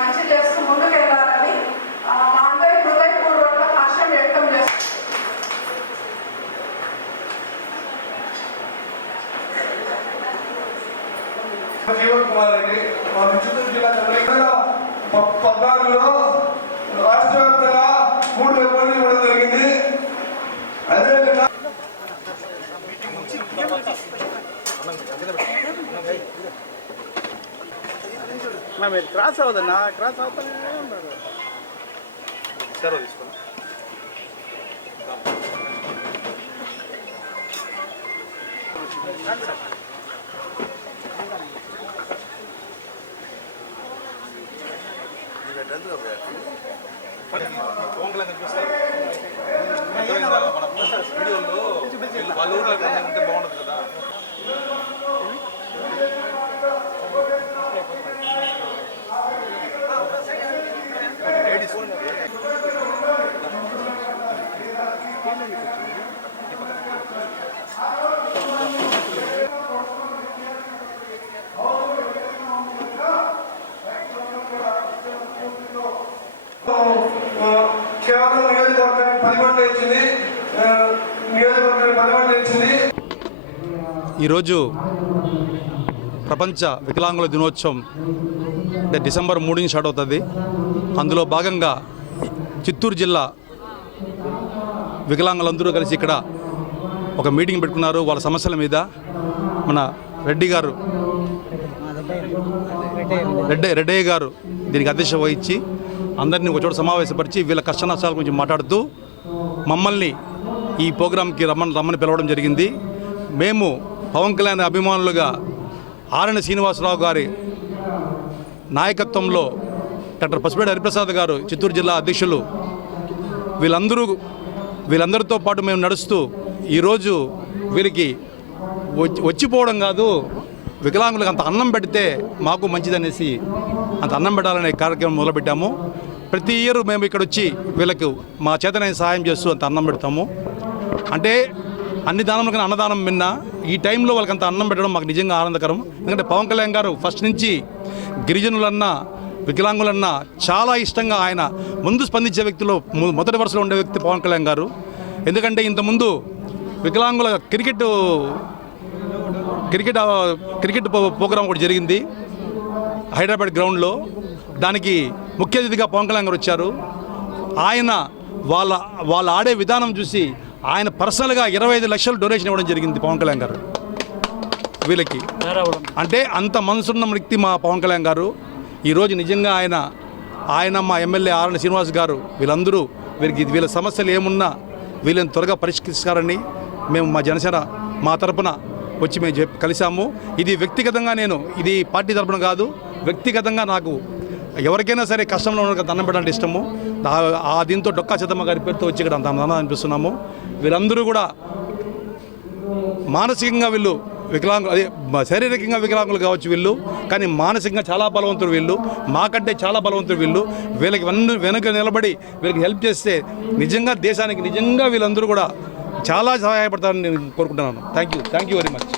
మంచి చేస్తూ ముందుకెళ్ళాలని మా అందరి హృదయపూర్వక హర్షం వ్యక్తం చేస్తాం. జీవన్ కుమార్ రెడ్డి మా చిత్తూరు జిల్లా 2014లో రాష్ట్ర వ్యాప్తంగా 3,000 మంది ఇవ్వడం జరిగింది. అదేవిధంగా మీరు క్రాస్ అవ్వదన్నా, క్రాస్ అవుతానే ఉన్నారు. సెలవు తీసుకోండి. వీడియోలో వాళ్ళ ఊర్లో ఉంటే బాగుంటుంది కదా. కేవలం నియోజకవర్గానికి 10 మంది ఇచ్చింది. నియోజకవర్గానికి 10 మంది ఇచ్చింది. ఈరోజు ప్రపంచ వికలాంగుల దినోత్సవం అంటే డిసెంబర్ 3ని స్టార్ట్ అవుతుంది. అందులో భాగంగా చిత్తూరు జిల్లా వికలాంగులందరూ కలిసి ఇక్కడ ఒక మీటింగ్ పెట్టుకున్నారు. వాళ్ళ సమస్యల మీద మన రెడ్డయ్య గారు దీనికి అధ్యక్షత వహించి అందరినీ ఒకచోట సమావేశపరిచి వీళ్ళ కష్ట నష్టాల గురించి మాట్లాడుతూ మమ్మల్ని ఈ ప్రోగ్రాంకి రమ్మని పిలవడం జరిగింది. మేము పవన్ కళ్యాణ్ అభిమానులుగా ఆరణి శ్రీనివాసరావు గారి నాయకత్వంలో డాక్టర్ పసుపేటి హరిప్రసాద్ గారు చిత్తూరు జిల్లా అధ్యక్షులు వీళ్ళందరితో పాటు మేము నడుస్తూ ఈరోజు వీళ్ళకి వచ్చిపోవడం కాదు, వికలాంగులకు అంత అన్నం పెడితే మాకు మంచిదనేసి అంత అన్నం పెట్టాలనే కార్యక్రమం మొదలుపెట్టాము. ప్రతి ఇయర్ మేము ఇక్కడ వచ్చి వీళ్ళకు మా చేతనైన సహాయం చేస్తూ అంత అన్నం పెడతాము. అంటే అన్ని దానంలో కన్నా అన్నదానం విన్నా ఈ టైంలో వాళ్ళకి అంత అన్నం పెట్టడం మాకు నిజంగా ఆనందకరం. ఎందుకంటే పవన్ కళ్యాణ్ గారు ఫస్ట్ నుంచి గిరిజనులన్నా వికలాంగులన్నా చాలా ఇష్టంగా ఆయన ముందు స్పందించే వ్యక్తిలో మొదటి వరుసలో ఉండే వ్యక్తి పవన్ కళ్యాణ్ గారు. ఎందుకంటే ఇంతకుముందు వికలాంగుల క్రికెట్ ప్రోగ్రాం ఒకటి జరిగింది హైదరాబాద్ గ్రౌండ్లో. దానికి ముఖ్య అతిథిగా పవన్ కళ్యాణ్ గారు వచ్చారు. ఆయన వాళ్ళ ఆడే విధానం చూసి ఆయన పర్సనల్గా 25 లక్షలు డొనేషన్ ఇవ్వడం జరిగింది పవన్ కళ్యాణ్ గారు వీళ్ళకి. అంటే అంత మనసున్న వ్యక్తి మా పవన్ కళ్యాణ్ గారు. ఈరోజు నిజంగా ఆయన మా ఎమ్మెల్యే ఆరణి శ్రీనివాస్ గారు వీళ్ళందరూ వీళ్ళ సమస్యలు ఏమున్నా వీళ్ళని త్వరగా పరిష్కరిస్తారని మేము మా జనసేన మా తరపున వచ్చి మేము కలిసాము. ఇది వ్యక్తిగతంగా ఇది పార్టీ తరపున కాదు, వ్యక్తిగతంగా నాకు ఎవరికైనా సరే కష్టంలో ఉన్న దండం పెట్టాలంటే ఇష్టము. దీంతో డొక్కా చిత్తమ్మ గారి పేరుతో వచ్చి ఇక్కడ అంత ఆనందం అనిపిస్తున్నాము. వీళ్ళందరూ కూడా మానసికంగా వీళ్ళు శారీరకంగా వికలాంగులు కావచ్చు వీళ్ళు, కానీ మానసికంగా చాలా బలవంతులు వీళ్ళు, మాకంటే చాలా బలవంతులు వీళ్ళు. వీళ్ళకి వెనక నిలబడి వీళ్ళకి హెల్ప్ చేస్తే నిజంగా దేశానికి నిజంగా వీళ్ళందరూ కూడా చాలా సహాయపడతారని నేను కోరుకుంటున్నాను. Thank you very much.